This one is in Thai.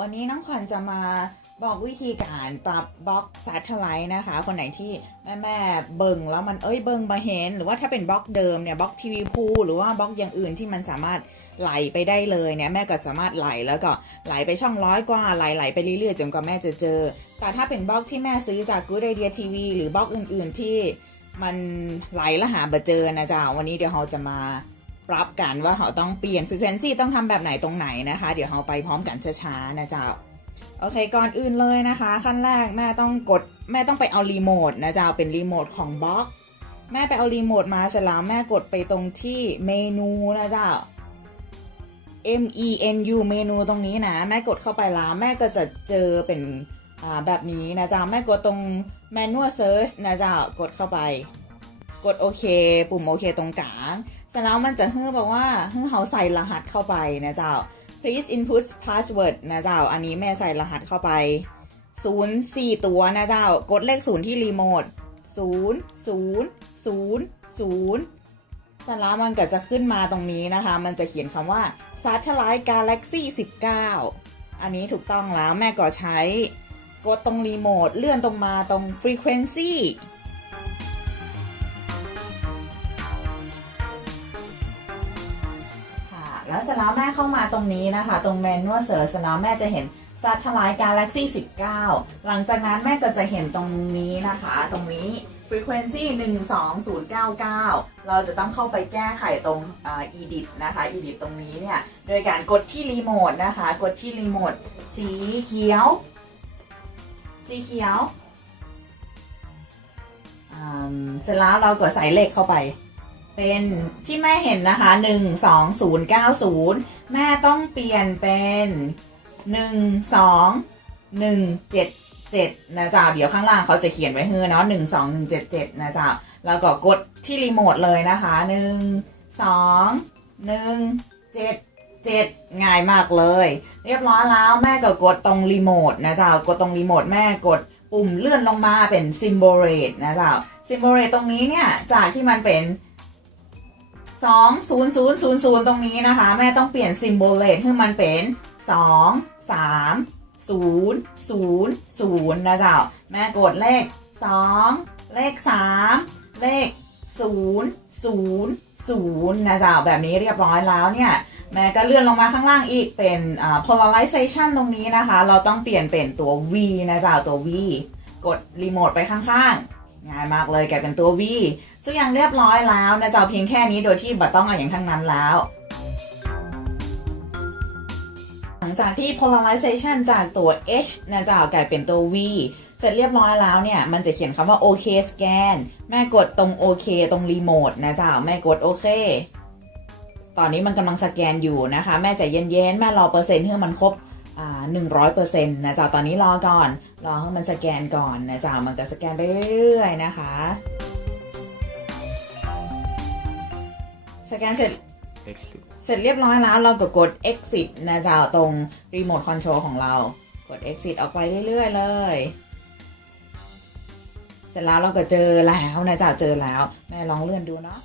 วันนี้น้องขวัญจะมาบอกวิธีการปรับบล็อกซัตเทไลท์นะคะคนไหนที่แม่เบิ่งแล้วมันเบิ่งมาเห็นหรือว่าถ้าเป็นบล็อกเดิมเนี่ยบล็อกทีวีพูหรือว่าบล็อกอย่างอื่นที่มันสามารถไหลไปได้เลยเนี่ยแม่ก็สามารถไหลแล้วก็ไหลไปช่องร้อยกว่าไหลไปเรื่อยๆจนกว่าแม่จะเจอแต่ถ้าเป็นบล็อกที่แม่ซื้อจาก Good Idea TV หรือบล็อกอื่นๆที่มันไหลแล้วหาบ่เจอนะจ๊ะวันนี้เดี๋ยวเราจะมาปรับกันว่าเราต้องเปลี่ยน frequency ต้องทำแบบไหนตรงไหนนะคะเดี๋ยวเราไปพร้อมกันช้าๆนะจ๊ะโอเคก่อนอื่นเลยนะคะขั้นแรกแม่ต้องไปเอารีโมทนะจ๊ะเป็นรีโมทของบล็อกแม่ไปเอารีโมทมาเสร็จแล้วแม่กดไปตรงที่เมนูนะจ๊ะ menu เมนูตรงนี้นะแม่กดเข้าไปแล้วแม่ก็จะเจอเป็นแบบนี้นะจ๊ะแม่กดตรง manual search นะจ๊ะกดเข้าไปกดโอเคปุ่มโอเคตรงกลางเสร็จแล้วมันจะบอกว่าเขาใส่รหัสเข้าไปนะจ๊ะ please input password นะจ๊ะอันนี้แม่ใส่รหัสเข้าไป04ตัวนะจ๊ะกดเลข0ที่รีโมท0000เสร็จแล้วมันก็จะขึ้นมาตรงนี้นะคะมันจะเขียนคำว่า Satellite Galaxy 19อันนี้ถูกต้องแล้วแม่ก็ใช้กดตรงรีโมทเลื่อนตรงมาตรง frequency ค่ะแล้วเสร็จแล้วแม่เข้ามาตรงนี้นะคะตรง manual search แล้วแม่จะเห็น Satellite Galaxy 19หลังจากนั้นแม่ก็จะเห็นตรงนี้นะคะตรงนี้ frequency 12099เราจะต้องเข้าไปแก้ไขตรงedit นะคะ edit ตรงนี้เนี่ยโดยการกดที่รีโมทนะคะกดที่รีโมทสีเขียวเสร็จแล้วเราก็ใส่เลขเข้าไปเป็นที่แม่เห็นนะคะ12090แม่ต้องเปลี่ยนเป็น12177นะจ๊ะเดี๋ยวข้างล่างเขาจะเขียนไว้ให้เนาะ12177นะจ๊ะแล้วก็กดที่รีโมทเลยนะคะ12177ง่ายมากเลยเรียบร้อยแล้วแม่ก็กดตรงรีโมทนะจ๊ะกดตรงรีโมทแม่กดปุ่มเลื่อนลงมาเป็น symbol rate นะจ๊ะ symbol rate ตรงนี้เนี่ยจากที่มันเป็น20000ตรงนี้นะคะแม่ต้องเปลี่ยน symbol rate ให้มันเป็น23000นะจ๊ะแม่กดเลข2เลข3เลข000นะจ๊ะแบบนี้เรียบร้อยแล้วเนี่ยแม่ก็เลื่อนลงมาข้างล่างอีกเป็นpolarization ตรงนี้นะคะเราต้องเปลี่ยนเป็นตัว V นะจ๊ะตัว V กดรีโมทไปข้างๆง่ายมากเลยกลายเป็นตัว V ทุกอย่างเรียบร้อยแล้วนะจ๊ะเพียงแค่นี้โดยที่บัตต้องเอาอย่างทั้งนั้นแล้วหลังจากที่ polarization จากตัว H นะจ๊ะกลายเป็นตัว V เสร็จเรียบร้อยแล้วเนี่ยมันจะเขียนคำว่า OK scan แม่กดตรง OK ตรงรีโมทนะจ๊ะแม่กดโอเคตอนนี้มันกำลังสแกนอยู่นะคะแม่ใจเย็นๆแม่รอเปอร์เซ็นต์ให้มันครบ100%นะจ๊ะตอนนี้รอก่อนรอให้มันสแกนก่อนนะจ๊ะมันก็สแกนไปเรื่อยๆนะคะสแกนเสร็จเรียบร้อยแล้วเราก็กด exit นะจ๊ะตรงรีโมทคอนโทรลของเรากด exit ออกไปเรื่อยๆเลยเสร็จแล้วเราก็เจอแล้วนะจ๊ะเจอแล้วแม่ลองเลื่อนดูเนาะ